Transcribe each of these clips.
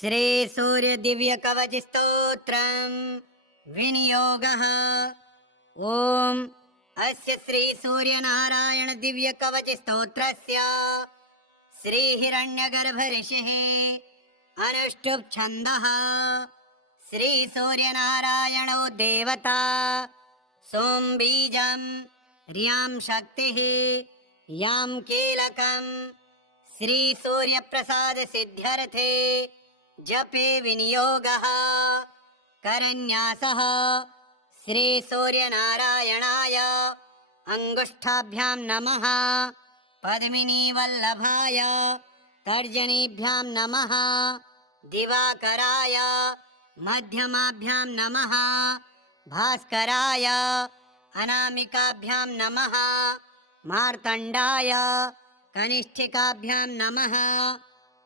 श्री सूर्य दिव्य कवच स्तोत्रम् विनियोगः। ओम अस्य श्री सूर्य नारायण दिव्य कवच स्तोत्रस्य श्री हिरण्यगर्भ ऋषिः अनुष्टुप् छन्दः। श्री सूर्य नारायणो देवता सोम बीजं ह्रियां शक्तिः यां कीलकम् श्री सूर्य प्रसाद सिद्ध्यर्थे जपे विनियोगः। करन्यासः श्री सूर्य नारायणाय अंगुष्ठाभ्यां नमः। पद्मिनी वल्लभाय तर्जनीभ्यां नमः। दिवाकराय मध्यमाभ्यां नमः। भास्कराय अनामिकाभ्यां नमः। मार्तण्डाय कनिष्ठिकाभ्यां नमः।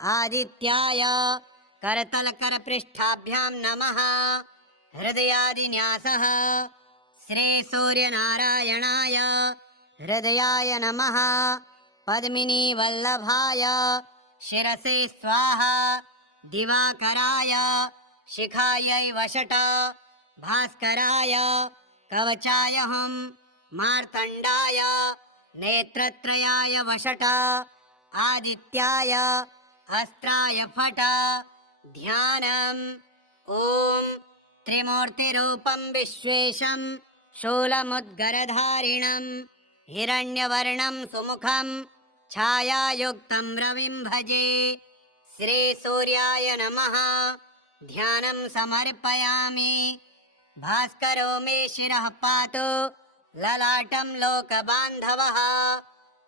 आदित्याय करतलकरपृष्ठाभ्यां नमः। हृदयादिन्यासः श्री सूर्यनारायणाय हृदयाय नमः। पद्मिनी वल्लभाय शिरसे स्वाहा। दिवाकराय शिखायै वषट। भास्कराय कवचाय हुं। मार्तण्डाय नेत्रत्रयाय वषट। आदित्याय अस्त्राय फट। ध्यानम् ॐ त्रिमूर्तिरूपं विश्वेशं शूलमुद्गरधारिणं हिरण्यवर्णं सुमुखं छायायुक्तं रविं भजे। श्री सूर्याय नमः। ध्यानं समर्पयामि। भास्करो मे शिरः पातु ललाटं लोकबान्धवः।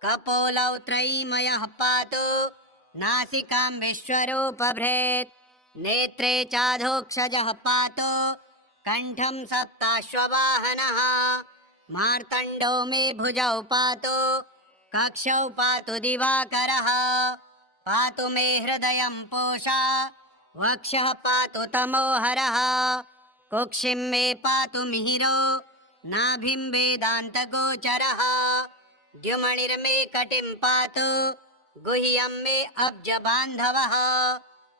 कपोलौ त्रयीमयः पातु नासिकां विश्वरूपभृत्। नेत्रे चाधोक्षजः पातु कण्ठं सप्ताश्ववाहनः। मार्तण्डो मे भुजौ पातु कक्षौ पातु दिवाकरः। पातु मे हृदयं पूषा वक्षः पातु तमोहरः। कुक्षिं मे पातु मिहिरो नाभिं वेदान्तगोचरः। द्युमणिर्मे कटिं पातु गुह्यं मे अब्जबान्धवः।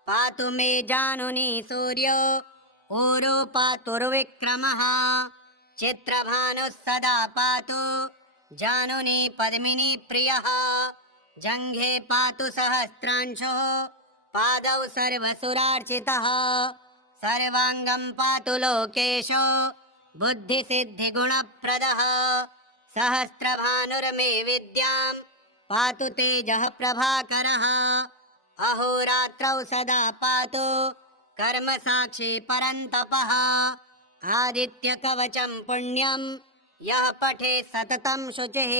पातु मे जानुनी सूर्यो ऊरो पातुर्विक्रमः। चित्रभानुः सदा पातु जानुनी पद्मिनी प्रियः। जङ्घे पातु सहस्रांशुः पादौ सर्वसुरार्चितः। सर्वाङ्गं पातु लोकेशो बुद्धिसिद्धिगुणप्रदः। सहस्रभानुर्मे विद्यां पातु तेजः प्रभाकरः। अहोरात्रौ सदा पातु कर्मसाक्षी परन्तपः। आदित्यकवचं पुण्यं यः पठेत् सततं शुचिः।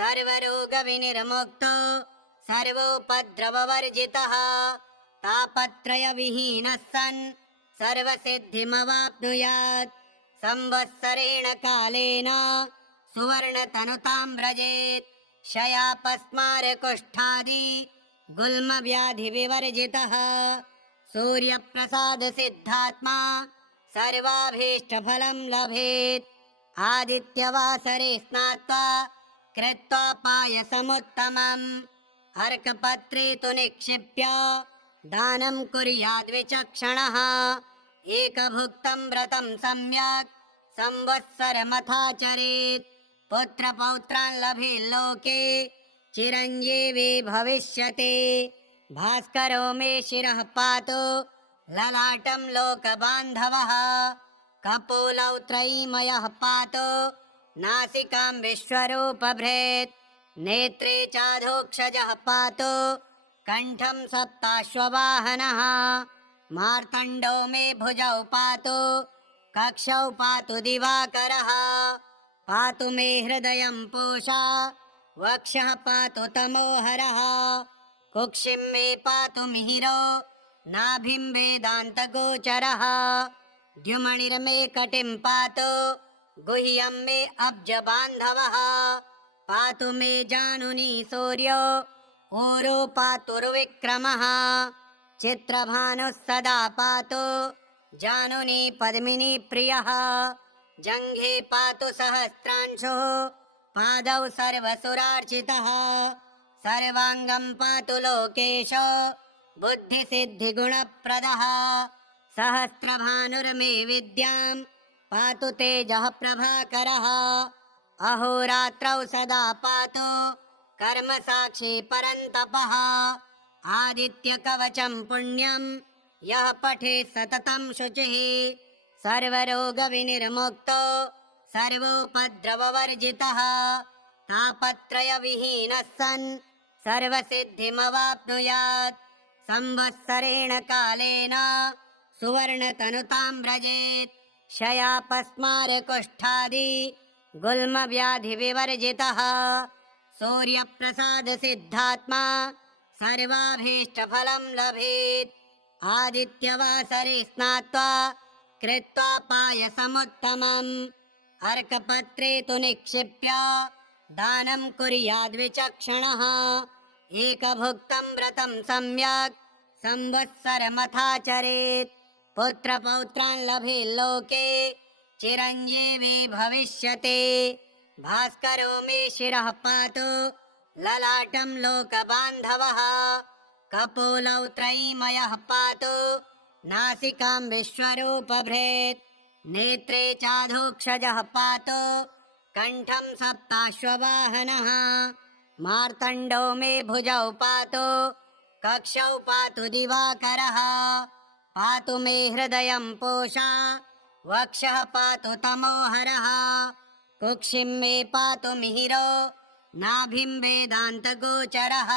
सर्वरोगविनिर्मुक्तो सर्वोपद्रववर्जितः। तापत्रयविहीनः सन् सर्वसिद्धिमवाप्नुयात्। संवत्सरेण कालेन सुवर्णतनुतां व्रजेत्। क्षयापस्मारकुष्ठादि गुल्मव्याधिविवर्जितः। सूर्यप्रसादसिद्धात्मा सर्वाभीष्टफलं लभेत्। आदित्यवासरे स्नात्वा कृत्वा पायसमुत्तमम् अर्कपत्रे तु निक्षिप्य दानं कुर्याद्विचक्षणः। एकभुक्तं व्रतं सम्यक् संवत्सरमथाचरेत्। पुत्रपौत्रान् लभेल्लोके चिरञ्जीवी भविष्यति। भास्करो मे शिरः पातु ललाटं लोकबान्धवः। कपोलौ त्रयीमयः पातु नासिकां विश्वरूपभृत्। नेत्रे चाधोक्षजः पातु कण्ठं सप्ताश्ववाहनः। मार्तण्डो मे भुजौ पातु कक्षौ पातु दिवाकरः। पातु मे हृदयं पूषा वक्षः पातु तमोहरः। कुक्षिं मे पातु मिहिरो नाभिं वेदान्तगोचरः। द्युमणिर्मे कटिं पातु गुह्यं मे अब्जबान्धवः। पातु मे जानुनी सूर्यो ऊरो पातुर्विक्रमः। चित्रभानुः सदा पातु जानुनी पद्मिनी प्रियः। जङ्घे पातु सहस्रांशुः पादौ सर्वसुरार्चितः। सर्वाङ्गं पातु लोकेशो बुद्धिसिद्धिगुणप्रदः सहस्रभानुर्मे विद्यां पातु तेजः प्रभाकरः अहोरात्रौ सदा पातु कर्मसाक्षी परन्तपः आदित्यकवचं पुण्यं यः पठेत् सततं शुचिः सर्वरोगविनिर्मुक्तो सर्वोपद्रववर्जितः तापत्रयविहीनः सन् सर्वसिद्धिमवाप्नुयात् संवत्सरेण कालेन सुवर्णतनुतां व्रजेत् क्षयापस्मारकुष्ठादि गुल्मव्याधिविवर्जितः सूर्यप्रसादसिद्धात्मा सर्वाभीष्टफलं लभेत् आदित्यवासरे स्नात्वा कृत्वा पायसमुत्तमम् अर्कपत्रे तु निक्षिप्य दानं कुर्याद्विचक्षणः एकभुक्तं व्रतं सम्यक् संवत्सरमथाचरेत् पुत्रपौत्रान् लभेल्लोके चिरञ्जीवी भविष्यति भास्करो मे शिरः पातु ललाटं लोकबान्धवः कपोलौ त्रयीमयः पातु नासिकां विश्वरूपभृत् नेत्रे चाधोक्षजः पातु कण्ठं सप्ताश्ववाहनः मार्तण्डो मे भुजौ पातु कक्षौ पातु दिवाकरः पातु मे हृदयं पोषा वक्षः पातु तमोहरः कुक्षिं मे पातु मिहिरो नाभिं वेदान्तगोचरः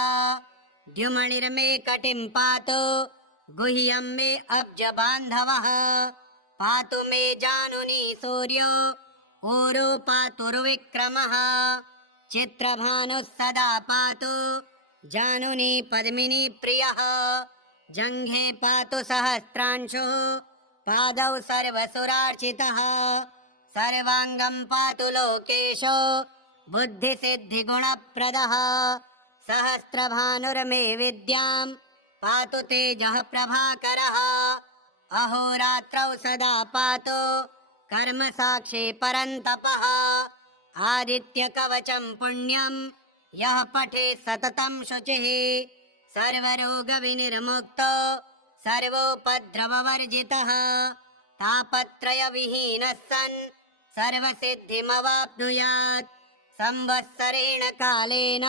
द्युमणिर्मे कटिं पातु गुह्यं मे अब्जबान्धवः पातु मे जानुनी सूर्यो ऊरो पातुर्विक्रमः चित्रभानुः सदा पातु जानुनी पद्मिनी प्रियः जङ्घे पातु सहस्रांशुः पादौ सर्वसुरार्चितः सर्वाङ्गं पातु लोकेशो बुद्धिसिद्धिगुणप्रदः सहस्रभानुर्मे विद्यां पातु तेजः प्रभाकरः अहोरात्रौ सदा पातु कर्मसाक्षी परन्तपः आदित्यकवचं पुण्यं यः पठेत् सततं शुचिः सर्वरोगविनिर्मुक्तो सर्वोपद्रववर्जितः तापत्रयविहीनः सन् सर्वसिद्धिमवाप्नुयात् संवत्सरेण कालेन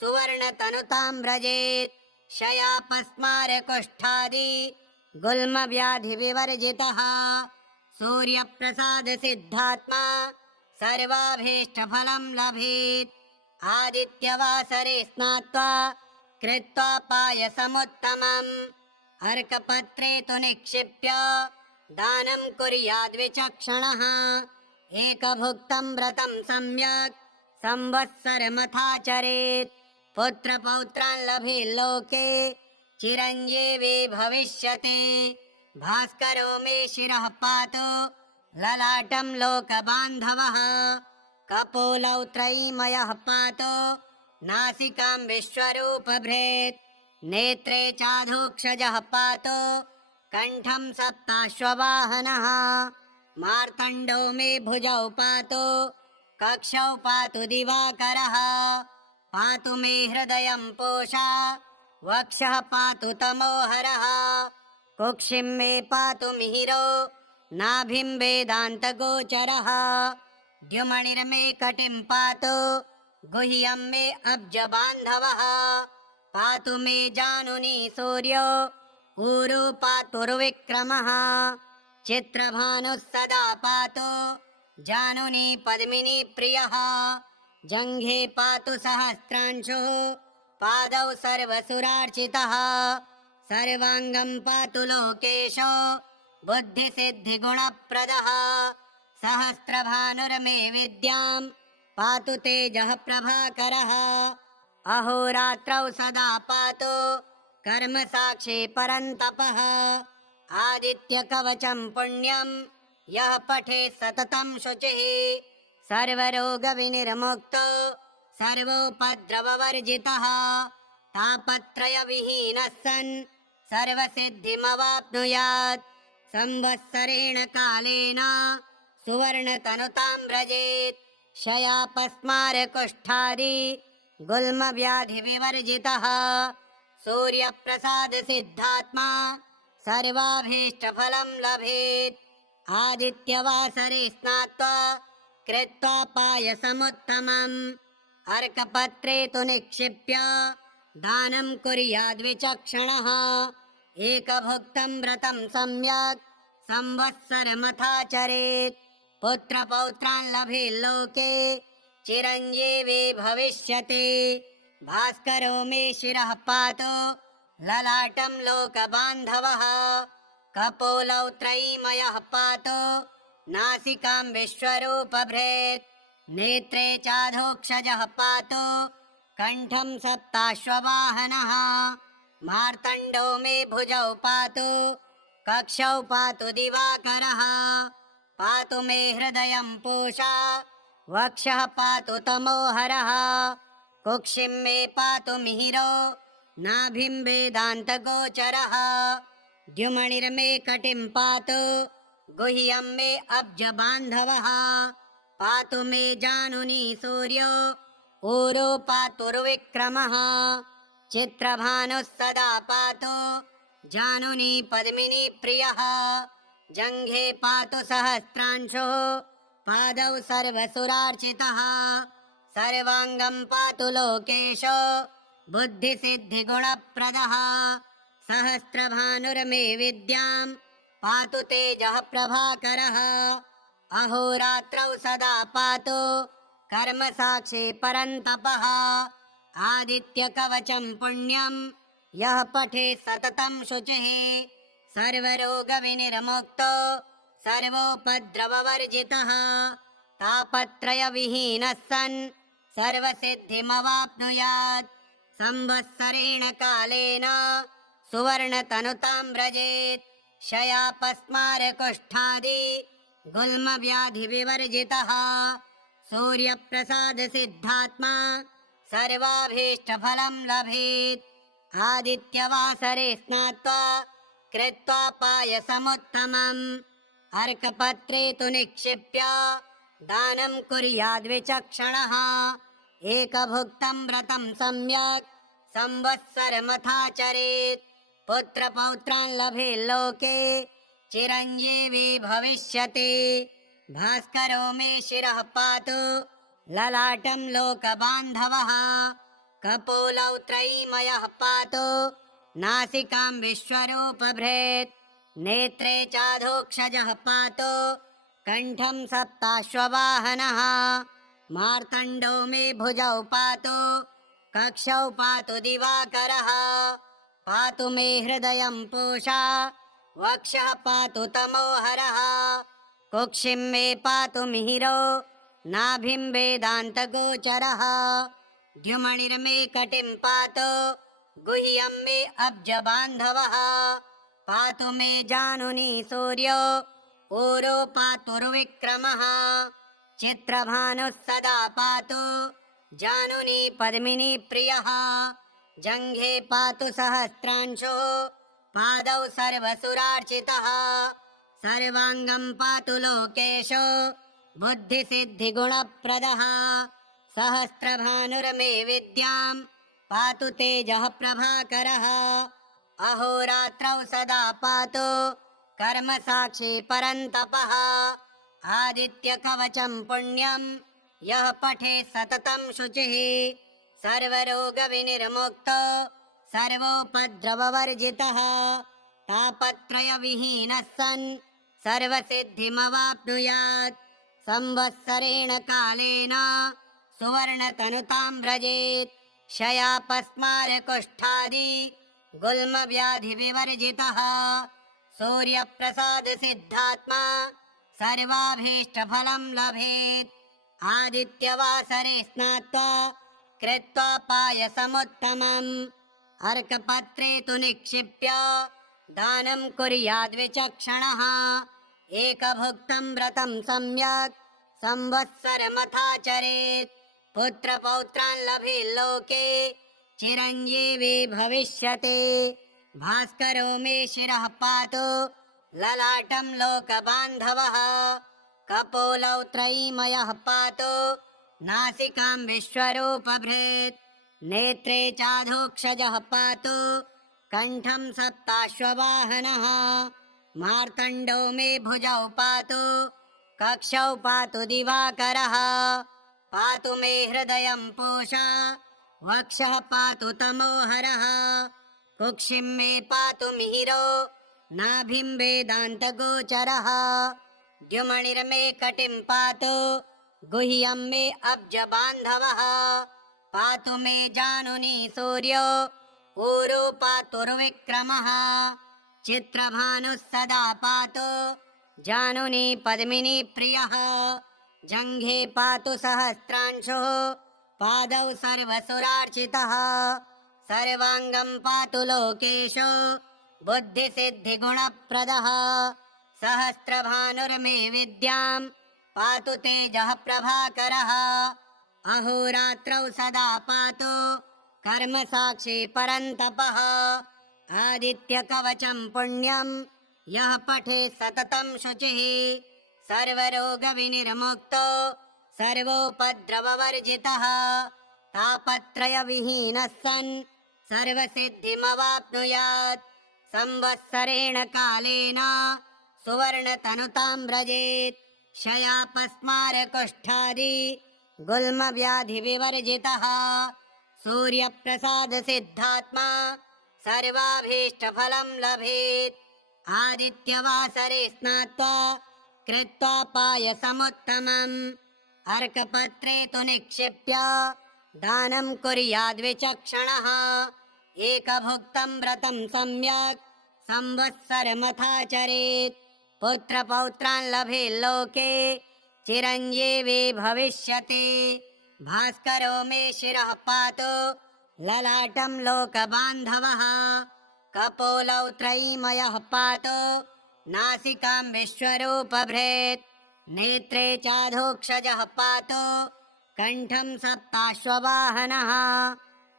सुवर्णतनुतां व्रजेत् क्षयापस्मारकुष्ठादि गुल्मव्याधिविवर्जितः सूर्यप्रसादसिद्धात्मा सर्वाभीष्टफलं लभेत् आदित्यवासरे स्नात्वा कृत्वा पायसमुत्तमम् अर्कपत्रे तु निक्षिप्य दानं कुर्याद्विचक्षणः एकभुक्तं व्रतं सम्यक् संवत्सरमथाचरेत् पुत्रपौत्रान् लभेल्लोके चिरञ्जीवी भविष्यति भास्करो मे शिरः पातु ललाटं लोकबान्धवः कपोलौ त्रयीमयः पातु नासिकां विश्वरूपभृत् नेत्रे चाधोक्षजः पातु कण्ठं सप्ताश्ववाहनः मार्तण्डो मे भुजौ पातु कक्षौ पातु दिवाकरः पातु मे हृदयं पोषा वक्षः पातु तमोहरः कुक्षिं मे पातु मिहिरो नाभिं वेदान्तगोचरः द्युमणिर्मे कटिं पातु गुह्यं मे अब्जबान्धवः पातु मे जानुनी सूर्यो ऊरू पातुर्विक्रमः चित्रभानुः सदा पातु जानुनी पद्मिनी प्रियः जङ्घे पातु सहस्रांशुः पादौ सर्वसुरार्चितः सर्वाङ्गं पातु लोकेशो बुद्धिसिद्धिगुणप्रदः सहस्रभानुर्मे विद्यां पातु तेजः प्रभाकरः अहोरात्रौ सदा पातु कर्मसाक्षी परन्तपः आदित्यकवचं पुण्यं यः पठेत् सततं शुचिः सर्वरोगविनिर्मुक्तो सर्वोपद्रववर्जितः तापत्रयविहीनः सन् सर्वसिद्धिमवाप्नुयात् संवत्सरेण कालेन सुवर्णतनुतां व्रजेत् क्षयापस्मारकुष्ठादि गुल्मव्याधिविवर्जितः सूर्यप्रसादसिद्धात्मा सर्वाभीष्टफलं लभेत्। आदित्यवासरे स्नात्वा कृत्वा पायसमुत्तमम् अर्कपत्रे तु निक्षिप्य दानं कुर्याद्विचक्षणः। एकभुक्तं व्रतं सम्यक् संवत्सरमथाचरेत्। पुत्रपौत्रान् लभेल्लोके चिरञ्जीवी भविष्यति। भास्करो मे शिरः पातु ललाटं लोकबान्धवः। कपोलौ त्रयीमयः पातु नासिकां विश्वरूपभृत्। नेत्रे चाधोक्षजः पातु कण्ठं सप्ताश्ववाहनः। मार्तण्डो मे भुजौ पातु कक्षौ पातु दिवाकरः। पातु मे हृदयं पूषा वक्षः पातु तमोहरः। कुक्षिं मे पातु मिहिरो नाभिं वेदान्तगोचरः। द्युमणिर्मे कटिं पातु गुह्यं मे अब्जबान्धवः। पातु मे जानुनी सूर्यो ऊरो पातुर्विक्रमः। चित्रभानुः सदा पातु जानुनी पद्मिनी प्रियः। जङ्घे पातु सहस्रांशुः पादौ सर्वसुरार्चितः। सर्वाङ्गं पातु लोकेशो बुद्धिसिद्धिगुणप्रदः। सहस्रभानुर्मे विद्यां पातु तेजः प्रभाकरः। अहोरात्रौ सदा पातु कर्मसाक्षी परन्तपः। आदित्यकवचं पुण्यं यः पठेत् सततं शुचिः। सर्वरोगविनिर्मुक्तो सर्वोपद्रववर्जितः। तापत्रयविहीनः सन् सर्वसिद्धिमवाप्नुयात्। संवत्सरेण कालेन सुवर्णतनुतां व्रजेत्। क्षयापस्मारकुष्ठादि गुल्मव्याधिविवर्जितः। सूर्यप्रसादसिद्धात्मा सर्वाभीष्टफलं लभेत्। आदित्यवासरे स्नात्वा कृत्वा पायसमुत्तमम् अर्कपत्रे तु निक्षिप्य दानं कुर्याद्विचक्षणः। एकभुक्तं व्रतं सम्यक् संवत्सरमथाचरेत्। पुत्रपौत्रान् लभेल्लोके चिरञ्जीवी भविष्यति। भास्करो मे शिरः पातु ललाटं लोकबान्धवः। कपोलौ त्रयीमयः पातु नासिकां विश्वरूपभृत्। नेत्रे चाधोक्षजः पातु कण्ठं सप्ताश्ववाहनः। मार्तण्डो मे भुजौ पातु कक्षौ पातु दिवाकरः। पातु मे हृदयं पूषा वक्षः पातु तमोहरः। कुक्षिं मे पातु मिहिरो नाभिं वेदान्तगोचरः। द्युमणिर्मे कटिं पातु गुह्यं मे अब्जबान्धवः। पातु मे जानुनी सूर्यो ऊरो पातुर्विक्रमः। चित्रभानुः सदा पातु जानुनी पद्मिनी प्रियः। जङ्घे पातु सहस्रांशुः पादौ सर्वसुरार्चितः। सर्वाङ्गं पातु लोकेशो बुद्धिसिद्धिगुणप्रदः। सहस्रभानुर्मे विद्यां पातु तेजः प्रभाकरः। अहोरात्रौ सदा पातु कर्मसाक्षी परन्तपः। आदित्यकवचं पुण्यं यः पठेत् सततं शुचिः। सर्वरोगविनिर्मुक्तो सर्वोपद्रववर्जितः। तापत्रयविहीनः सन् सर्वसिद्धिमवाप्नुयात्। संवत्सरेण कालेन सुवर्णतनुतां व्रजेत्। क्षयापस्मारकुष्ठादि गुल्मव्याधिविवर्जितः। सूर्यप्रसादसिद्धात्मा सर्वाभीष्टफलं लभेत्। आदित्यवासरे स्नात्वा कृत्वा पायसमुत्तमम् अर्कपत्रे तु निक्षिप्य दानं कुर्याद्विचक्षणः। एकभुक्तं व्रतं सम्यक् संवत्सरमथाचरेत्। पुत्रपौत्रान् लभेल्लोके चिरञ्जीवी भविष्यति। भास्करो मे शिरः पातु ललाटं लोकबान्धवः। कपोलौ त्रयीमयः पातु नासिकां विश्वरूपभृत्। नेत्रे चाधोक्षजः पातु कण्ठं सप्ताश्ववाहनः मार्तण्डो मे भुजौ पातु कक्षौ पातु दिवाकरः पातु मे हृदयं पूषा वक्षः पातु तमोहरः कुक्षिं मे पातु मिहिरो नाभिं वेदान्तगोचरः द्युमणिर्मे कटिं पातु गुह्यं मे अब्जबान्धवः पातु मे जानुनी सूर्यो ऊरू पातुर्विक्रमः चित्रभानुः सदा पातु जानुनी पद्मिनी प्रियः जङ्घे पातु सहस्रांशुः पादौ सर्वसुरार्चितः सर्वाङ्गं पातु लोकेशो बुद्धिसिद्धिगुणप्रदः सहस्रभानुर्मे विद्यां पातु तेजः प्रभाकरः अहोरात्रौ सदा पातु कर्मसाक्षी परन्तपः आदित्यकवचं पुण्यं यः पठेत् सततं शुचिः सर्वरोगविनिर्मुक्तो सर्वोपद्रववर्जितः तापत्रयविहीनः सन् सर्वसिद्धिमवाप्नुयात् संवत्सरेण कालेन सुवर्णतनुतां व्रजेत् क्षयापस्मारकुष्ठादि गुल्मव्याधिविवर्जितः सूर्यप्रसादसिद्धात्मा सर्वाभीष्टफलं लभेत् आदित्यवासरे स्नात्वा कृत्वा पायसमुत्तमम् अर्कपत्रे तु निक्षिप्य दानं कुर्याद्विचक्षणः एकभुक्तं व्रतं सम्यक् संवत्सरमथाचरेत् पुत्रपौत्रान् लभेल्लोके चिरञ्जीवी भविष्यति भास्करो मे शिरः पातु ललाटं लोकबान्धवः कपोलौ त्रयीमयः पातु नासिकां विश्वरूपभृत् नेत्रे चाधोक्षजः पातु कण्ठं सप्ताश्ववाहनः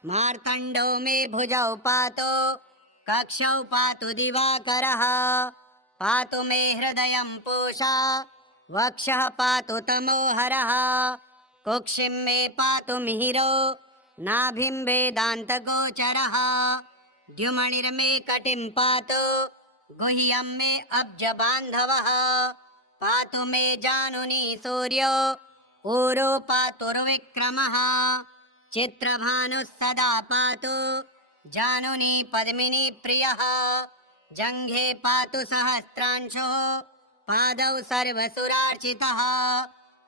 मार्तण्डो मे भुजौ पातु कक्षौ पातु दिवाकरः पातु मे हृदयं पूषा वक्षः पातु तमोहरः कुक्षिं मे पातु मिहिरो नाभिं वेदान्तगोचरः द्युमणिर्मे कटिं पातु गुह्यं मे अब्जबान्धवः पातु मे जानुनी सूर्यो ऊरू पातुर्विक्रमः चित्रभानुः सदा पातु जानुनी पद्मिनी प्रियः जङ्घे पातु सहस्रांशुः पादौ सर्वसुरार्चितः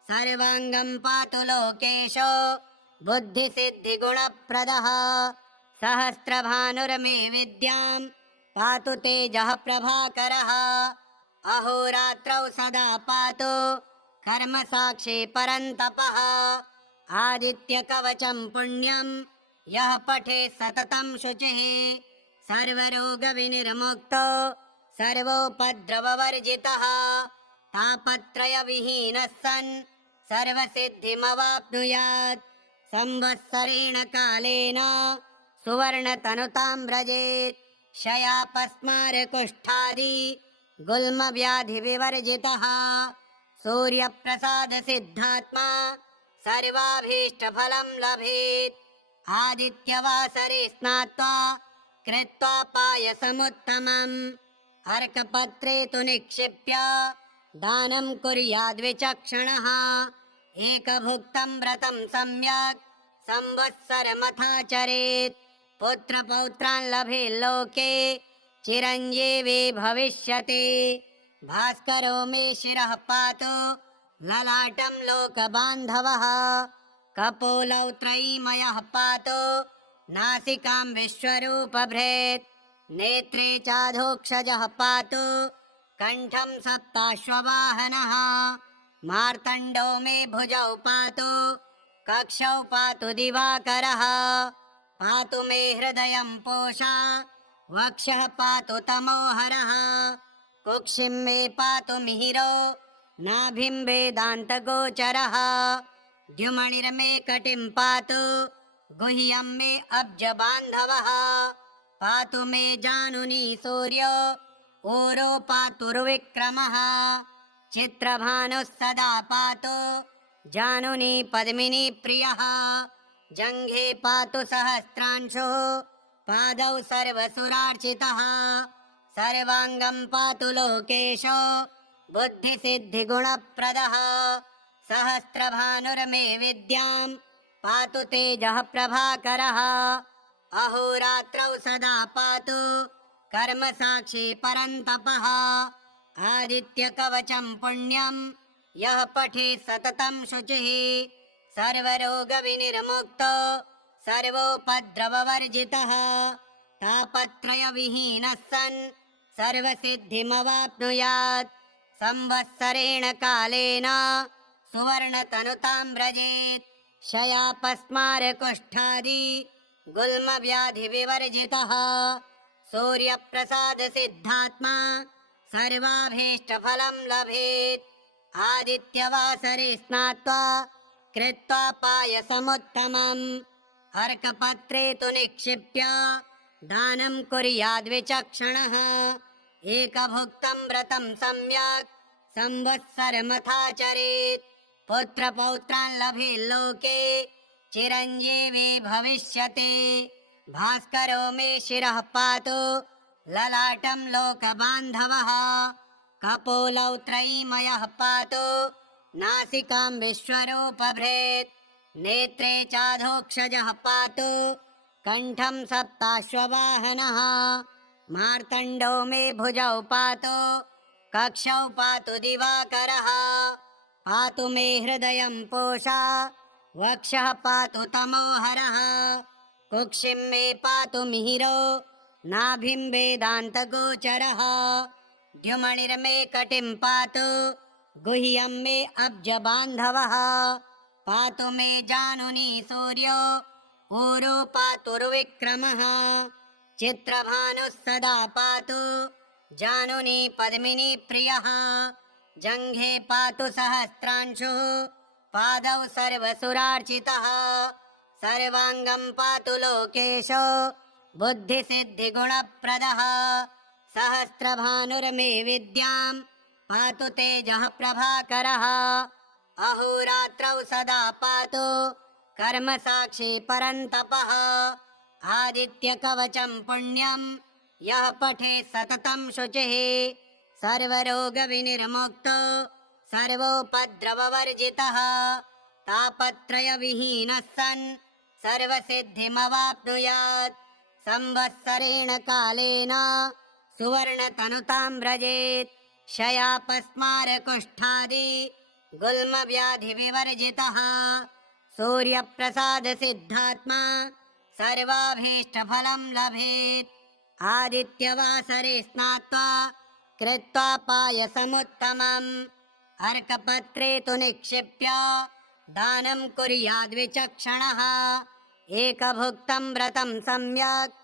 सर्वाङ्गं पातु लोकेशो बुद्धिसिद्धिगुणप्रदः सहस्रभानुर्मे विद्यां पातु तेजः प्रभाकरः अहोरात्रौ सदा पातु कर्मसाक्षी परन्तपः आदित्यकवचं पुण्यं यः पठेत् सततं शुचिः सर्वरोगविनिर्मुक्तो सर्वोपद्रववर्जितः तापत्रयविहीनः सन् सर्वसिद्धिमवाप्नुयात् संवत्सरेण कालेन सुवर्णतनुतां व्रजेत् क्षयापस्मारकुष्ठादि गुल्मव्याधिविवर्जितः सूर्यप्रसादसिद्धात्मा सर्वाभीष्टफलं लभेत् आदित्यवासरे स्नात्वा कृत्वा पायसमुत्तमम् अर्कपत्रे तु निक्षिप्य दानं कुर्याद्विचक्षणः एकभुक्तं व्रतं सम्यक् संवत्सरमथाचरेत् पुत्रपौत्रान् लभेल्लोके चिरञ्जीवी भविष्यति भास्करो मे शिरः पातु ललाटं लोकबान्धवः कपोलौ त्रयीमयः पातु नासिकां विश्वरूपभृत् नेत्रे चाधोक्षजः पातु कण्ठं सप्ताश्ववाहनः मार्तण्डो मे भुजौ पातु कक्षौ पातु दिवाकरः पातु मे हृदयं पूषा वक्षः पातु तमोहरः कुक्षिं मे पातु मिहिरो नाभिं वेदान्तगोचरः द्युमणिर्मे कटिं पातु गुह्यं मे अब्जबान्धवः पातु मे जानुनी सूर्यो ऊरू पातुर्विक्रमः चित्रभानुः सदा पातु जानुनी पद्मिनी प्रियः जङ्घे पातु सहस्रांशुः पादौ सर्वसुरार्चितः सर्वाङ्गं पातु लोकेशो बुद्धिसिद्धिगुणप्रदः सहस्रभानुर्मे विद्यां पातु तेजः प्रभाकरः अहोरात्रौ सदा पातु कर्मसाक्षी परन्तपः आदित्यकवचं पुण्यं यः पठेत् सततं शुचिः सर्वरोगविनिर्मुक्तो सर्वोपद्रववर्जितः तापत्रयविहीनः सन् सर्वसिद्धिमवाप्नुयात् संवत्सरेण कालेन सुवर्णतनुतां व्रजेत् क्षयापस्मारकुष्ठादि गुल्मव्याधिविवर्जितः सूर्यप्रसादसिद्धात्मा सर्वाभीष्टफलं लभेत् आदित्यवासरे स्नात्वा कृत्वा पायसमुत्तमम् अर्कपत्रे तु निक्षिप्य दानं कुर्याद्विचक्षणः एकभुक्तं व्रतं सम्यक् संवत्सरमथाचरेत् पुत्रपौत्रान् लभेल्लोके चिरञ्जीवी भविष्यति भास्करो मे शिरः पातु ललाटं लोकबान्धवः कपोलौ त्रयीमयः पातु नासिकां विश्वरूपभृत् नेत्रे चाधोक्षजः पातु कण्ठं सप्ताश्ववाहनः मार्तण्डो मे भुजौ पातु कक्षौ पातु दिवाकरः पातु मे हृदयं पोषा वक्षः पातु तमोहरः कुक्षिं मे पातु मिहिरो नाभिं वेदान्तगोचरः द्युमणिर्मे कटिं पातु गुह्यं मे अब्जबान्धवः पातु मे जानुनी सूर्यो ऊरो पातुर्विक्रमः चित्रभानुः सदा पातु जानुनी पद्मिनी प्रियः जङ्घे पातु सहस्रांशुः पादौ सर्वसुरार्चितः सर्वाङ्गं पातु लोकेशो बुद्धिसिद्धिगुणप्रदः सहस्रभानुर्मे विद्यां पातु तेजः प्रभाकरः अहोरात्रौ सदा पातु कर्मसाक्षी परन्तपः आदित्यकवचं पुण्यं यः पठेत् सततं शुचिः सर्वरोगविनिर्मुक्तो सर्वोपद्रववर्जितः तापत्रयविहीनः सन् सर्वसिद्धिमवाप्नुयात् संवत्सरेण कालेन सुवर्णतनुतां व्रजेत् क्षयापस्मारकुष्ठादि गुल्मव्याधिविवर्जितः सूर्यप्रसादसिद्धात्मा सर्वाभीष्टफलं लभेत् आदित्यवासरे स्नात्वा कृत्वा पायसमुत्तमम् अर्कपत्रे तु निक्षिप्य दानं कुर्याद्विचक्षणः एकभुक्तं व्रतं सम्यक्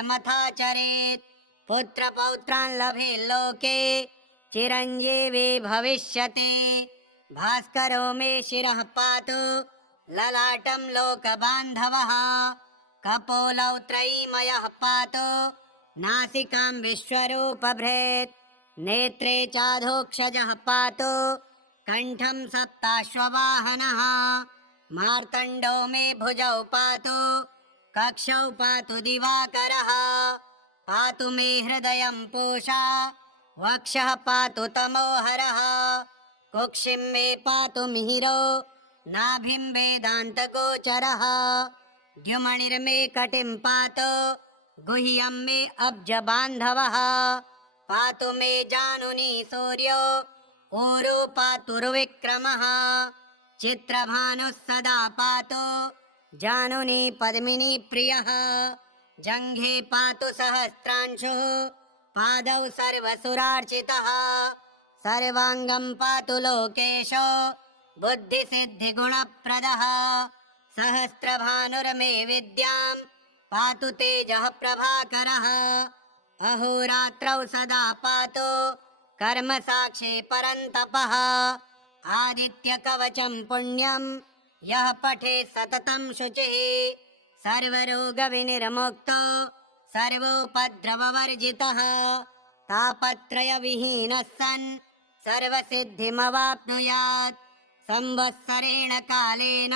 संवत्सरमथाचरेत् पुत्रपौत्रान् लभेल्लोके चिरञ्जीवी भविष्यति भास्करो मे शिरः पातु ललाटं लोकबान्धवः कपोलौ त्रयीमयः पातु नासिकां विश्वरूपभृत् नेत्रे चाधोक्षजः पातु कण्ठं सप्ताश्ववाहनः मार्तण्डो मे भुजौ पातु कक्षौ पातु दिवाकरः पातु मे हृदयं पूषा वक्षः पातु तमोहरः कुक्षिं मे पातु मिहिरो नाभिं वेदान्तगोचरः द्युमणिर्मे कटिं पातु गुह्यं मे अब्जबान्धवः पातु मे जानुनी सूर्यो ऊरो पातुर्विक्रमः चित्रभानुः सदा पातु जानुनी पद्मिनी प्रियः जङ्घे पातु सहस्रांशुः पादौ सर्वसुरार्चितः सर्वाङ्गं पातु लोकेशो बुद्धिसिद्धिगुणप्रदः सहस्रभानुर्मे विद्यां पातु तेजः प्रभाकरः अहोरात्रौ सदा पातु कर्मसाक्षी परन्तपः आदित्यकवचं पुण्यं यः पठेत् सततं शुचिः सर्वरोगविनिर्मुक्तो सर्वोपद्रववर्जितः तापत्रयविहीनः सन् सर्वसिद्धिमवाप्नुयात् संवत्सरेण कालेन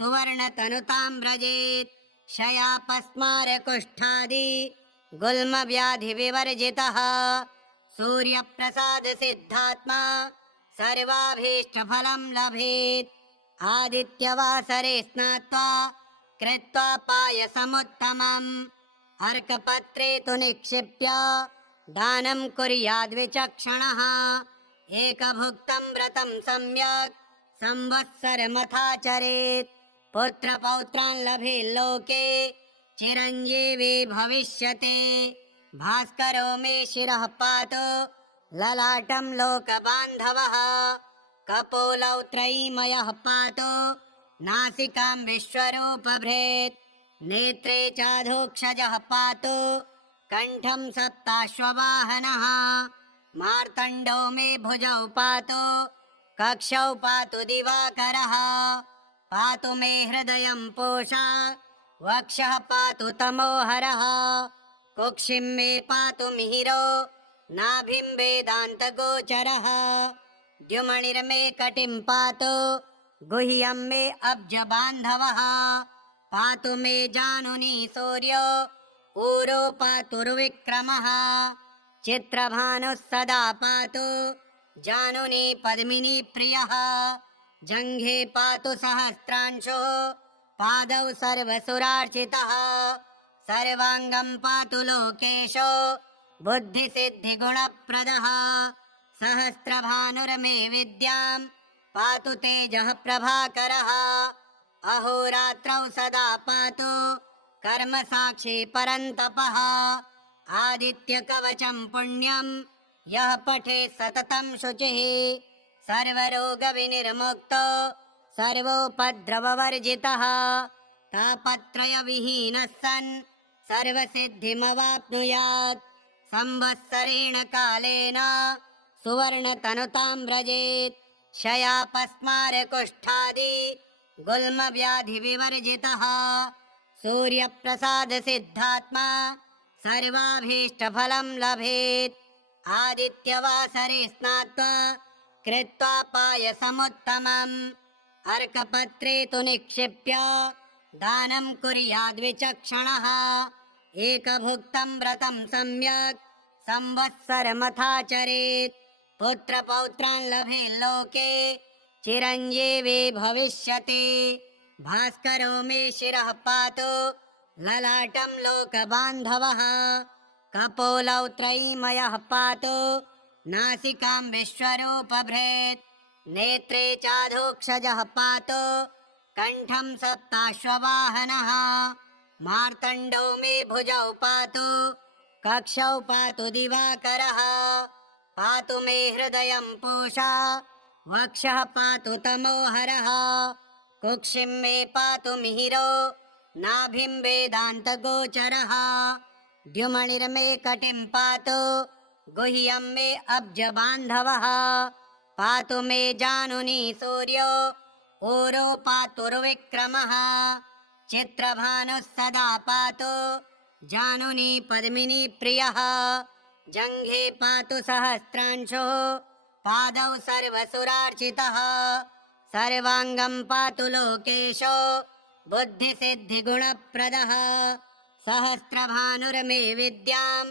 सुवर्णतनुतां व्रजेत् क्षयापस्मारकुष्ठादि गुल्मव्याधिविवर्जितः सूर्यप्रसादसिद्धात्मा सर्वाभीष्टफलं लभेत् आदित्यवासरे स्नात्वा कृत्वा पायसमुत्तमम् अर्कपत्रे तु निक्षिप्य दानं कुर्याद्विचक्षणः एकभुक्तं व्रतं सम्यक् संवत्सरमथाचरेत् पुत्रपौत्रान् लभेल्लोके चिरञ्जीवी भविष्यते भास्करो मे शिरः पातु ललाटं लोकबान्धवः कपोलौ त्रयीमयः पातु नासिकां विश्वरूपभृत् नेत्रे चाधोक्षजः पातु कण्ठं सप्ताश्ववाहनः मार्तण्डो मे भुजौ पातु कक्षौ पातु दिवाकरः पातु मे हृदयं पोषा वक्षः पातु तमोहरः कुक्षिं मे पातु मिहिरो नाभिं वेदान्तगोचरः द्युमणिर्मे कटिं पातु गुह्यं मे अब्जबान्धवः पातु मे जानुनी सूर्यो ऊरो पातुर्विक्रमः चित्रभानुः सदा पातु जानुनी पद्मिनी प्रियः जङ्घे पातु सहस्रांशुः पादौ सर्वसुरार्चितः सर्वाङ्गं पातु लोकेशो बुद्धिसिद्धिगुणप्रदः सहस्रभानुर्मे विद्यां पातु तेजः प्रभाकरः अहोरात्रौ सदा पातु कर्मसाक्षी परन्तपः आदित्यकवचं पुण्यं यः पठेत् सततं शुचिः सर्वरोगविनिर्मुक्तो सर्वोपद्रववर्जितः तापत्रयविहीनः सन् सर्वसिद्धिमवाप्नुयात् संवत्सरेण कालेन सुवर्णतनुतां व्रजेत् क्षयापस्मारकुष्ठादि गुल्मव्याधिविवर्जितः सूर्यप्रसादसिद्धात्मा सर्वाभीष्टफलं लभेत् आदित्यवासरे स्नात्वा कृत्वा पायसमुत्तमम् अर्कपत्रे तु निक्षिप्य दानं कुर्याद्विचक्षणः एकभुक्तं व्रतं सम्यक् संवत्सरमथाचरेत् पुत्रपौत्रान् लभेल्लोके चिरञ्जीवी भविष्यति भास्करो मे शिरः पातु ललाटं लोकबान्धवः कपोलौ त्रयीमयः पातु नासिकां विश्वरूपभृत् नेत्रे चाधोक्षजः पातु कण्ठं सप्ताश्ववाहनः मार्तण्डो मे भुजौ पातु कक्षौ पातु दिवाकरः पातु मे हृदयं पूषा वक्षः पातु तमोहरः कुक्षिं मे पातु मिहिरो नाभिं वेदान्तगोचरः द्युमणिर्मे कटिं पातु गुह्यं मे अब्जबान्धवः पातु मे जानुनी सूर्यो ऊरो पातुर्विक्रमः चित्रभानुः सदा पातु जानुनी पद्मिनी प्रियः जङ्घे पातु सहस्रांशुः पादौ सर्वसुरार्चितः सर्वाङ्गं पातु लोकेशो बुद्धिसिद्धिगुणप्रदः सहस्रभानुर्मे विद्यां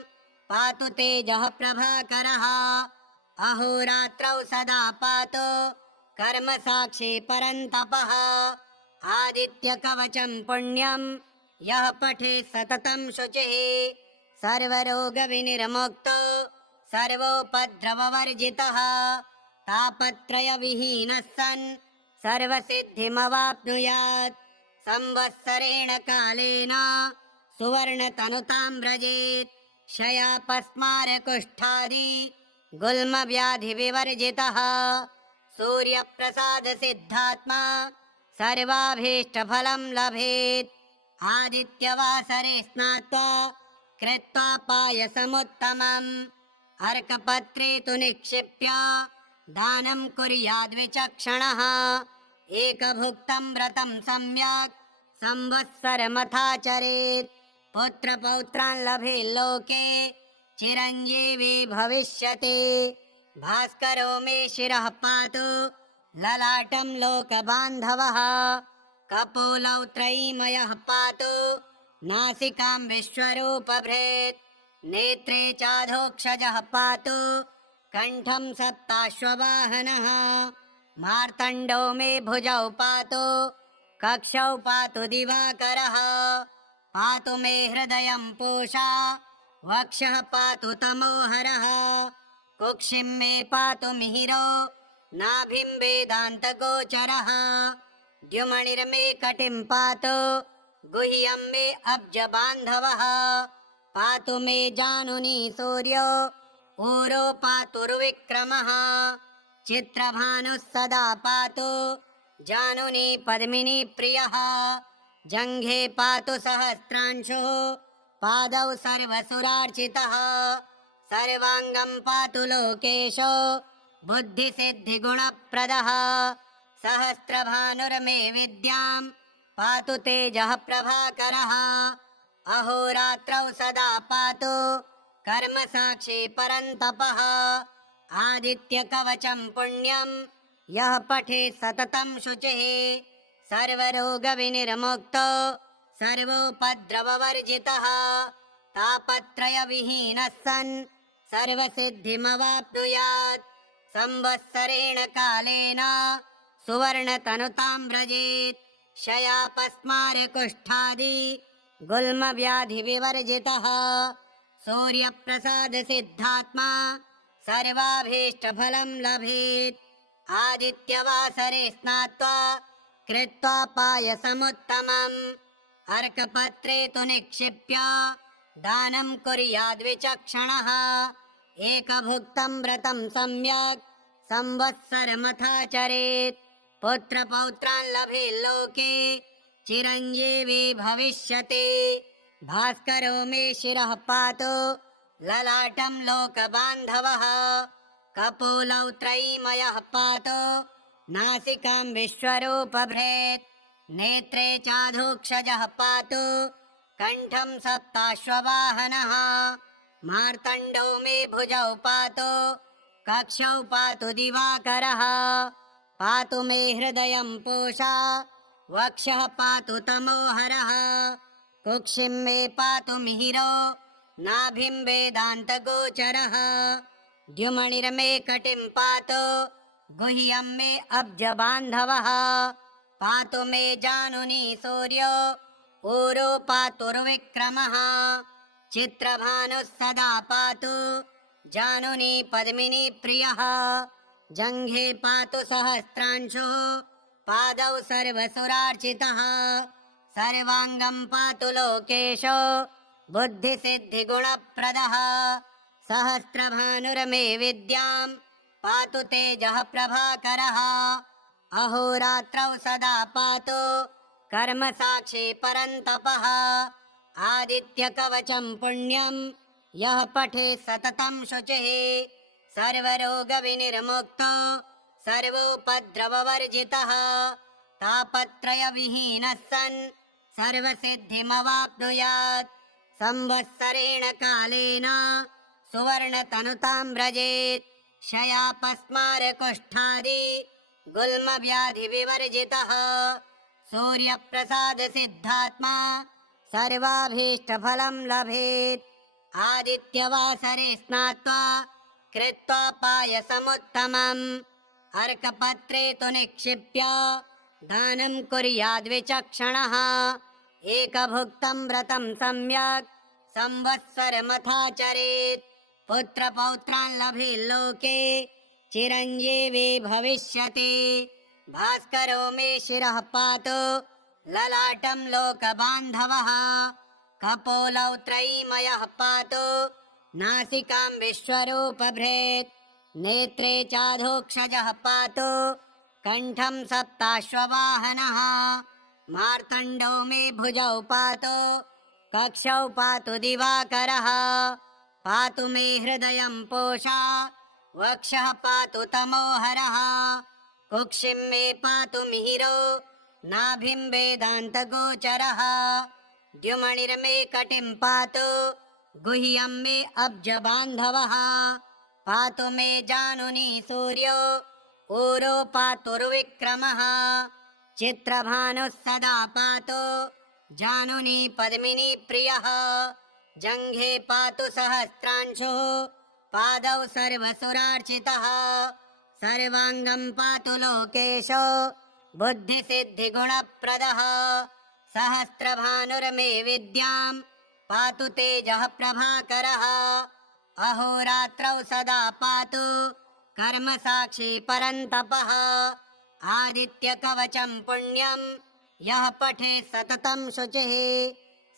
पातु तेजः प्रभाकरः अहोरात्रौ सदा पातु कर्मसाक्षी परन्तपः आदित्यकवचं पुण्यं यः पठेत् सततं शुचिः सर्वरोगविनिर्मुक्तो सर्वोपद्रववर्जितः तापत्रयविहीनः सन् सर्वसिद्धिमवाप्नुयात् संवत्सरेण कालेन सुवर्णतनुतां व्रजेत् क्षयापस्मारकुष्ठादि गुल्मव्याधिविवर्जितः सूर्यप्रसादसिद्धात्मा सर्वाभीष्टफलं लभेत् आदित्यवासरे स्नात्वा कृत्वा पायसमुत्तमम् अर्कपत्रे तु निक्षिप्य दानं कुर्याद्विचक्षणः एकभुक्तं व्रतं सम्यक् संवत्सरमथाचरेत् पुत्रपौत्रान् लभेल्लोके चिरञ्जीवी भविष्यति भास्करो मे शिरः पातु ललाटं लोकबान्धवः कपोलौ त्रयीमयः पातु नासिकां विश्वरूपभृत् नेत्रे चाधोक्षजः पातु कण्ठं सप्ताश्ववाहनः मार्तण्डो मे भुजौ पातु कक्षौ पातु दिवाकरः पातु मे हृदयं पूषा वक्षः पातु तमोहरः कुक्षिं मे पातु मिहिरो नाभिं वेदान्तगोचरः द्युमणिर्मे कटिं पातु गुह्यं मे अब्जबान्धवः पातु मे जानुनी सूर्यो ऊरो पातुर्विक्रमः चित्रभानुः सदा पातु जानुनी पद्मिनी प्रियः जङ्घे पातु सहस्रांशुः पादौ सर्वसुरार्चितः सर्वाङ्गं पातु लोकेशो बुद्धिसिद्धिगुणप्रदः सहस्रभानुर्मे विद्यां पातु तेजः प्रभाकरः अहोरात्रौ सदा पातु कर्मसाक्षी परन्तपः आदित्यकवचं पुण्यं यः पठेत् सततं शुचिः सर्वरोगविनिर्मुक्तो सर्वोपद्रववर्जितः तापत्रयविहीनः सन् सर्वसिद्धिमवाप्नुयात् संवत्सरेण कालेन सुवर्णतनुतां व्रजेत् शयापस्मारकुष्ठादि गुल्मव्याधिविवर्जितः सूर्यप्रसादसिद्धात्मा सर्वाभीष्टफलं लभेत् आदित्यवासरे स्नात्वा कृत्वा पायसमुत्तमम् अर्कपत्रे तु निक्षिप्य दानं कुर्याद्विचक्षणः एकभुक्तं व्रतं सम्यक् संवत्सरमथाचरेत् पुत्रपौत्रान् लभेल्लोके चिरञ्जीवी भविष्यति भास्करो मे शिरः पातु ललाटं लोकबान्धवः कपोलौ त्रयीमयः पातु नासिकां विश्वरूपभृत् नेत्रे चाधोक्षजः पातु कण्ठं सप्ताश्ववाहनः मार्तण्डो मे भुजौ पातु कक्षौ पातु दिवाकरः पातु मे हृदयं पूषा वक्षः पातु तमोहरः कुक्षिं मे पातु मिहिरो नाभिं वेदान्तगोचरः द्युमणिर्मे कटिं पातु गुह्यं मे अब्जबान्धवः पातु मे जानुनी सूर्यो ऊरो पातुर्विक्रमः चित्रभानुः सदा पातु जानुनी पद्मिनी प्रियः जङ्घे पातु सहस्रांशुः पादौ सर्वसुरार्चितः सर्वाङ्गं पातु लोकेशो बुद्धिसिद्धिगुणप्रदः सहस्रभानुर्मे विद्यां पातु तेजः प्रभाकरः अहोरात्रौ सदा पातु कर्मसाक्षी परन्तपः आदित्यकवचं पुण्यं यः पठेत् सततं शुचिः सर्वरोगविनिर्मुक्तो सर्वोपद्रववर्जितः तापत्रयविहीनः सन् सर्वसिद्धिमवाप्नुयात् संवत्सरेण कालेन सुवर्णतनुतां व्रजेत् शयापस्मारकुष्ठादि गुल्मव्याधिविवर्जितः सूर्यप्रसादसिद्धात्मा सर्वाभीष्टफलं लभेत् आदित्यवासरे स्नात्वा कृत्वा पायसमुत्तमम् अर्कपत्रे तु निक्षिप्य दानं कुर्याद्विचक्षणः एकभुक्तं व्रतं सम्यक् संवत्सरमथाचरेत् पुत्रपौत्रान् लभेल्लोके चिरञ्जीवी भविष्यति भास्करो मे शिरः पातु ललाटं लोकबान्धवः कपोलौ त्रयीमयः पातु नासिकां विश्वरूपभृत् नेत्रे चाधोक्षजः पातु कण्ठं सप्ताश्ववाहनः मार्तण्डो मे भुजौ पातु कक्षौ पातु दिवाकरः पातु मे हृदयं पूषा वक्षः पातु तमोहरः कुक्षिं मे पातु मिहिरो नाभिं वेदान्तगोचरः द्युमणिर्मे कटिं पातु गुह्यं मे अब्जबान्धवः पातु मे जानुनी सूर्यो ऊरो पातुर्विक्रमः चित्रभानुः सदा पातु जानुनी पद्मिनी प्रियः जङ्घे पातु सहस्रांशुः पादौ सर्वसुरार्चितः सर्वाङ्गं पातु लोकेशो बुद्धिसिद्धिगुणप्रदः सहस्रभानुर्मे विद्यां पातु तेजः प्रभाकरः अहोरात्रौ सदा पातु कर्मसाक्षी परन्तपः आदित्यकवचं पुण्यं यः पठेत् सततं शुचिः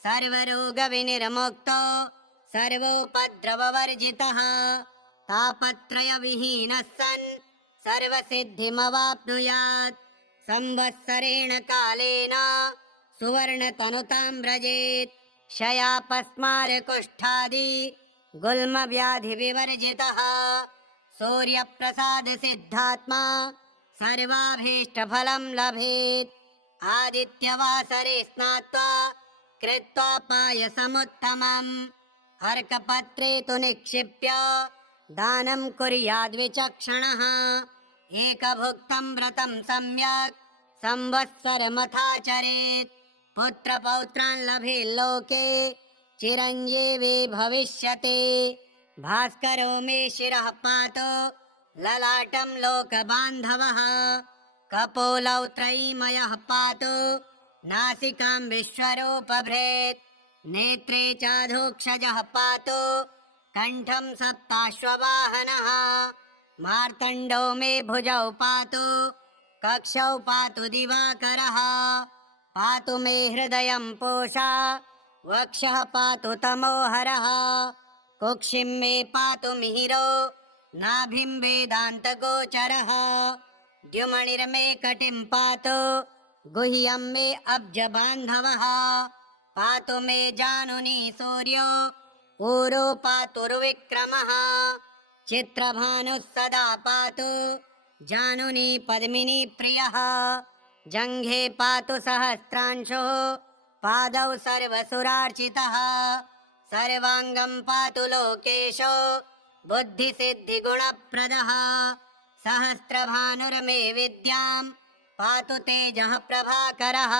सर्वरोगविनिर्मुक्तो सर्वोपद्रववर्जितः तापत्रयविहीनः सन् सर्वसिद्धिमवाप्नुयात् संवत्सरेण कालेन सुवर्णतनुतां व्रजेत् क्षयापस्मारकुष्ठादि गुल्मव्याधिविवर्जितः सूर्यप्रसादसिद्धात्मा सर्वाभीष्टफलं लभेत् आदित्यवासरे स्नात्वा कृत्वा पायसमुत्तमम् अर्कपत्रे तु निक्षिप्य दानं कुर्याद्विचक्षणः एकभुक्तं व्रतं सम्यक् संवत्सरमथाचरेत् पुत्रपौत्रान् लभेल्लोके चिरञ्जीवी भविष्यति भास्करो मे शिरः पातु ललाटं लोकबान्धवः कपोलौ त्रयीमयः पातु नासिकां विश्वरूपभृत् नेत्रे चाधोक्षजः पातु कण्ठं सप्ताश्ववाहनः मार्तण्डो मे भुजौ पातु कक्षौ पातु दिवाकरः पातु मे हृदयं पूषा वक्षः पातु तमोहरः कुक्षिं मे पातु मिहिरो नाभिं वेदान्तगोचरः द्युमणिर्मे कटिं पातु गुह्यं मे अब्जबान्धवः पातु मे जानुनी सूर्यो ऊरो पातुर्विक्रमः चित्रभानुः सदा पातु जानुनी पद्मिनी प्रियः जङ्घे पातु सहस्रांशुः पादौ सर्वसुरार्चितः सर्वाङ्गं पातु लोकेशो बुद्धिसिद्धिगुणप्रदः सहस्रभानुर्मे विद्यां पातु तेजः प्रभाकरः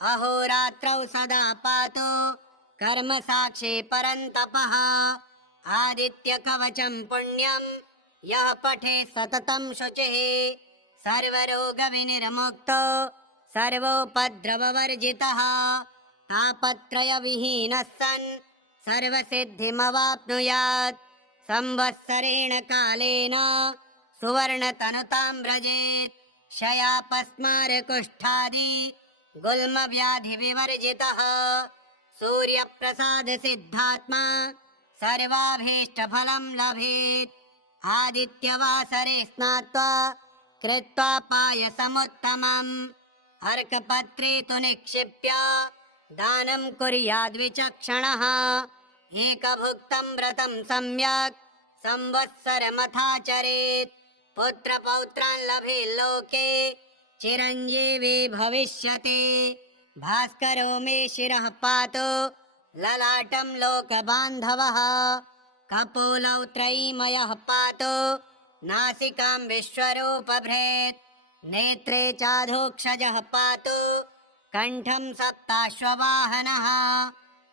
अहोरात्रौ सदा पातु कर्मसाक्षी परन्तपः आदित्यकवचं पुण्यं यः पठेत् सततं शुचिः सर्वरोगविनिर्मुक्तो सर्वोपद्रववर्जितः तापत्रयविहीनः सन् सर्वसिद्धिमवाप्नुयात् संवत्सरेण कालेन सुवर्णतनुतां व्रजेत् क्षयापस्मारकुष्ठादि गुल्मव्याधिविवर्जितः सूर्यप्रसादसिद्धात्मा सर्वाभीष्टफलं लभेत् आदित्यवासरे स्नात्वा कृत्वा पायसमुत्तमम् अर्कपत्रे तु निक्षिप्य दानं कुर्याद्विचक्षणः एकभुक्तं व्रतं सम्यक् संवत्सरमथाचरेत् पुत्रपौत्रान् लभेल्लोके चिरञ्जीवी भविष्यति भास्करो मे शिरः पातु ललाटं लोकबान्धवः कपोलौ त्रयीमयः पातु नासिकां विश्वरूपभृत् नेत्रे चाधोक्षजः पातु कण्ठं सप्ताश्ववाहनः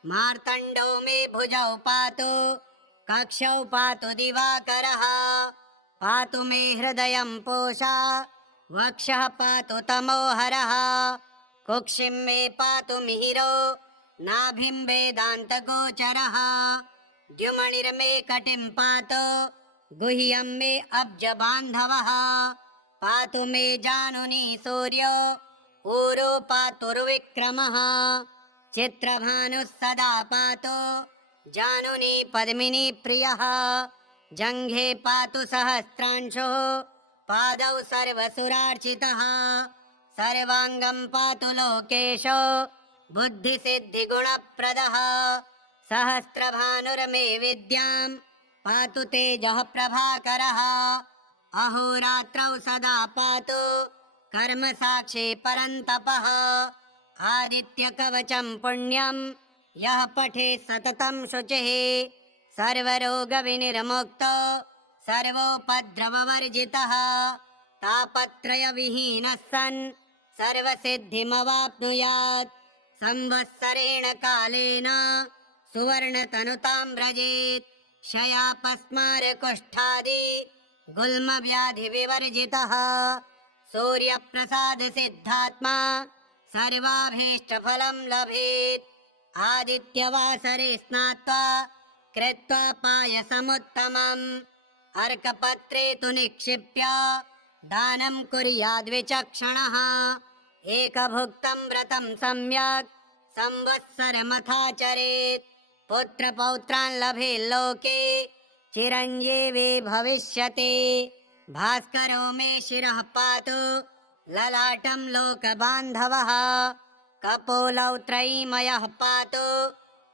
मार्तण्डो मे भुजौ पातु कक्षौ पातु दिवाकरः पातु मे हृदयं पूषा वक्षः पातु तमोहरः कुक्षिं मे पातु मिहिरो नाभिं वेदान्तगोचरः द्युमणिर्मे कटिं पातु गुह्यं मे अब्जबान्धवः पातु मे जानुनी सूर्यो ऊरो पातुर्विक्रमः चित्रभानुः सदा पातु जानुनी पद्मिनी प्रियः जङ्घे पातु सहस्रांशुः पादौ सर्वसुरार्चितः सर्वाङ्गं पातु लोकेशो बुद्धिसिद्धिगुणप्रदः सहस्रभानुर्मे विद्यां पातु तेजः प्रभाकरः अहोरात्रौ सदा पातु कर्मसाक्षी परन्तपः आदित्यकवचं पुण्यं यः पठेत् सततं शुचिः सर्वरोगविनिर्मुक्तो सर्वोपद्रववर्जितः तापत्रयविहीनः सन् सर्वसिद्धिमवाप्नुयात् संवत्सरेण कालेन सुवर्णतनुतां व्रजेत् क्षयापस्मारकुष्ठादि गुल्मव्याधिविवर्जितः सूर्यप्रसादसिद्धात्मा सर्वाभीष्टफलं लभेत् आदित्यवासरे स्नात्वा कृत्वा पायसमुत्तमम् अर्कपत्रे तु निक्षिप्य दानं कुर्याद्विचक्षणः एकभुक्तं व्रतं सम्यक् संवत्सरमथाचरेत् पुत्रपौत्रान् लभेल्लोके चिरञ्जीवी भविष्यति भास्करो मे शिरः पातु ललाटं लोकबान्धवः कपोलौ त्रयीमयः पातु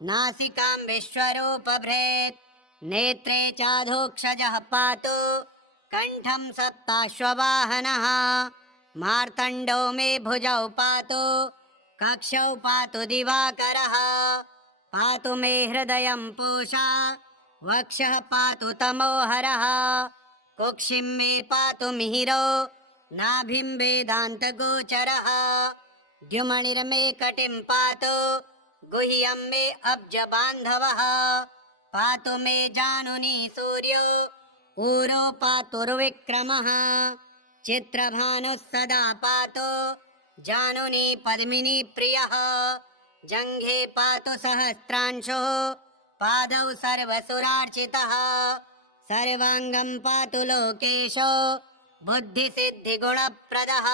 नासिकां विश्वरूपभृत् नेत्रे चाधोक्षजः पातु कण्ठं सप्ताश्ववाहनः मार्तण्डो मे भुजौ पातु कक्षौ पातु दिवाकरः पातु मे हृदयं पूषा वक्षः पातु तमोहरः कुक्षिं मे पातु मिहिरो नाभिं वेदान्तगोचरः द्युमणिर्मे कटिं पातु गुह्यं मे अब्जबान्धवः पातु मे जानुनी सूर्यो ऊरो पातुर्विक्रमः चित्रभानुः सदा पातु जानुनी पद्मिनी प्रियः जङ्घे पातु सहस्रांशुः पादौ सर्वसुरार्चितः सर्वाङ्गं पातु लोकेशो बुद्धिसिद्धिगुणप्रदः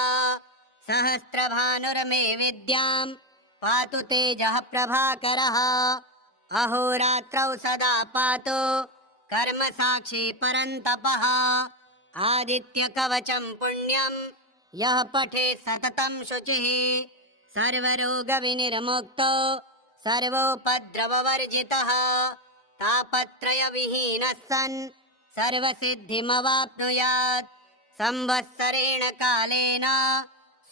सहस्रभानुर्मे विद्यां पातु तेजः प्रभाकरः अहोरात्रौ सदा पातु कर्मसाक्षी परन्तपः आदित्यकवचं पुण्यं यः पठेत् सततं शुचिः सर्वरोगविनिर्मुक्तो सर्वोपद्रववर्जितः तापत्रयविहीनः सन् सर्वसिद्धिमवाप्नुयात् संवत्सरेण कालेन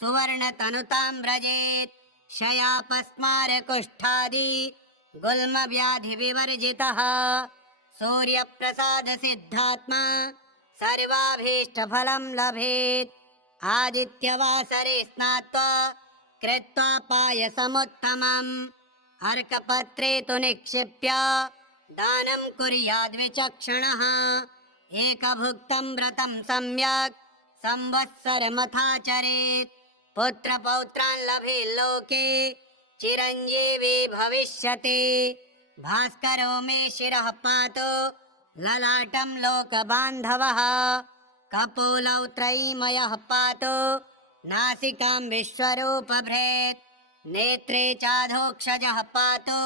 सुवर्णतनुतां व्रजेत् क्षयापस्मारकुष्ठादि गुल्मव्याधिविवर्जितः सूर्यप्रसादसिद्धात्मा सर्वाभीष्टफलं लभेत् आदित्यवासरे स्नात्वा कृत्वा पायसमुत्तमम् अर्कपत्रे तु निक्षिप्य दानं कुर्याद्विचक्षणः एकभुक्तं व्रतं सम्यक् संवत्सरमथाचरेत् पुत्रपौत्रान् लभेल्लोके चिरञ्जीवी भविष्यति भास्करो मे शिरः पातु ललाटं लोकबान्धवः कपोलौ त्रयीमयः पातु नासिकां विश्वरूपभृत् नेत्रे चाधोक्षजः पातु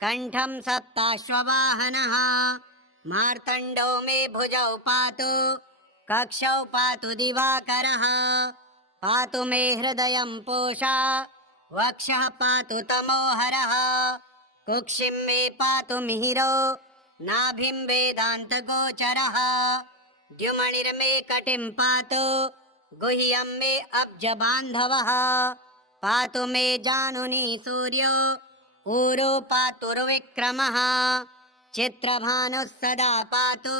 कण्ठं सप्ताश्ववाहनः मार्तण्डो मे भुजौ पातु कक्षौ पातु दिवाकरः पातु मे हृदयं पूषा वक्षः पातु तमोहरः कुक्षिं मे पातु मिहिरो नाभिं वेदान्तगोचरः द्युमणिर्मे कटिं पातु गुह्यं मे अब्जबान्धवः पातु मे जानुनी सूर्यो ऊरो पातुर्विक्रमः चित्रभानुः सदा पातु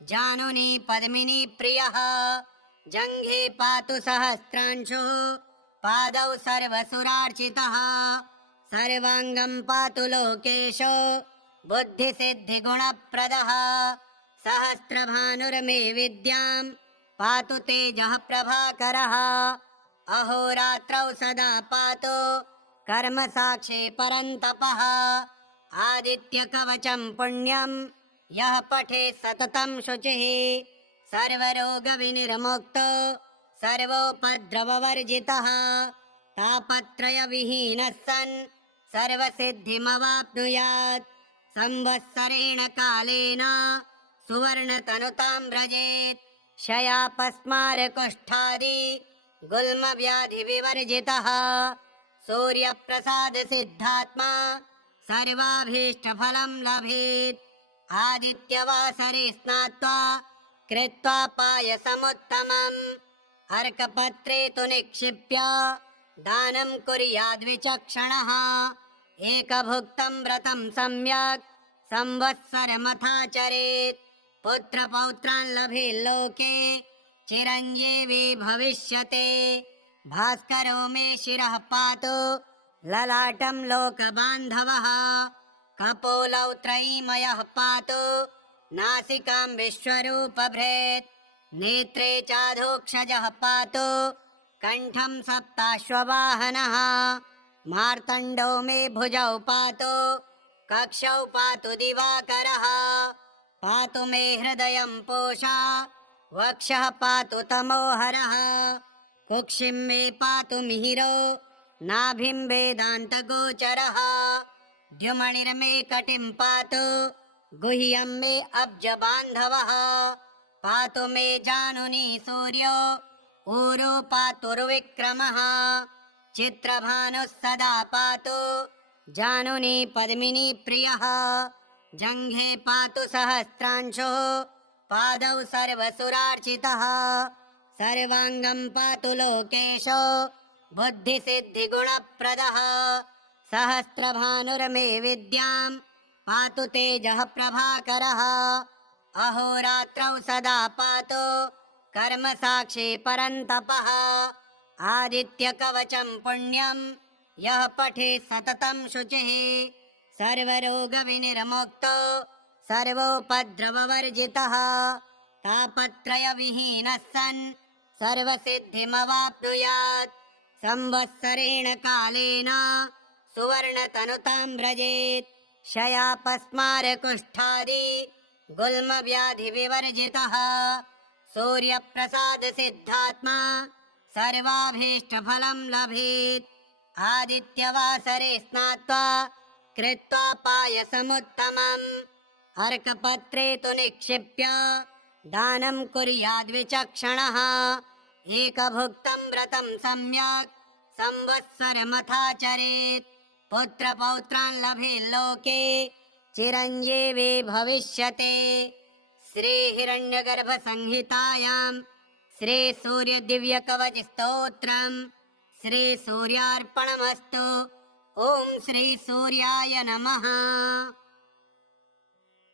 जानुनी पद्मिनी प्रियः जङ्घे पातु सहस्रांशुः पादौ सर्वसुरार्चितः सर्वाङ्गं पातु लोकेशो बुद्धिसिद्धिगुणप्रदः सहस्रभानुर्मे विद्यां पातु तेजः प्रभाकरः अहोरात्रौ सदा पातु कर्मसाक्षी परन्तपः आदित्यकवचं पुण्यं यः पठेत् सततं शुचिः सर्वरोगविनिर्मुक्तो सर्वोपद्रववर्जितः तापत्रयविहीनः सन् सर्वसिद्धिमवाप्नुयात् संवत्सरेण कालेन सुवर्णतनुतां व्रजेत् क्षयापस्मारकुष्ठादि गुल्मव्याधिविवर्जितः सूर्यप्रसादसिद्धात्मा सर्वाभीष्टफलं लभेत् आदित्यवासरे स्नात्वा कृत्वा पायसमुत्तमम् अर्कपत्रे तु निक्षिप्य दानं कुर्याद्विचक्षणः एकभुक्तं व्रतं सम्यक् संवत्सरमथाचरेत् पुत्रपौत्रान् लभेल्लोके चिरञ्जीवी भविष्यति भास्करो मे शिरः पातु ललाटं लोकबान्धवः कपोलौ त्रयीमयः पातु नासिकां विश्वरूपभृत् नेत्रे चाधोक्षजः पातु कण्ठं सप्ताश्ववाहनः मार्तण्डो मे भुजौ पातु कक्षौ पातु दिवाकरः पातु मे हृदयं पोषा वक्षः पातु तमोहरः कुक्षिं मे पातु मिहिरो नाभिं वेदान्तगोचरः द्युमणिर्मे कटिं पातु गुह्यं मे अब्जबान्धवः पातु मे जानुनी सूर्यो ऊरो पातुर्विक्रमः चित्रभानुः सदा पातु जानुनी पद्मिनी प्रियः जङ्घे पातु सहस्रांशुः पादौ सर्वसुरार्चितः सर्वाङ्गं पातु लोकेशो बुद्धिसिद्धिगुणप्रदः सहस्रभानुर्मे विद्यां पातु तेजः प्रभाकरः अहोरात्रौ सदा पातु कर्मसाक्षी परन्तपः आदित्यकवचं पुण्यं यः पठेत् सततं शुचिः सर्वरोगविनिर्मुक्तो सर्वोपद्रववर्जितः तापत्रयविहीनः सन् सर्वसिद्धिमवाप्नुयात् संवत्सरेण कालेन सुवर्णतनुतां व्रजेत् क्षयापस्मारकुष्ठादि गुल्मव्याधिविवर्जितः सूर्यप्रसादसिद्धात्मा सर्वाभीष्टफलं लभेत् आदित्यवासरे स्नात्वा कृत्वा पायसमुत्तमम् अर्कपत्रे तु निक्षिप्य दानं कुर्याद्विचक्षणः एकभुक्तं व्रतं सम्यक् संवत्सरमथाचरेत् पुत्रपौत्रान् लभेल्लोके चिरञ्जीवी भविष्यते। श्रीहिरण्यगर्भसंहितायां श्रीसूर्यदिव्यकवचस्तोत्रम् श्रीसूर्यार्पणमस्तु। ॐ श्रीसूर्याय नमः।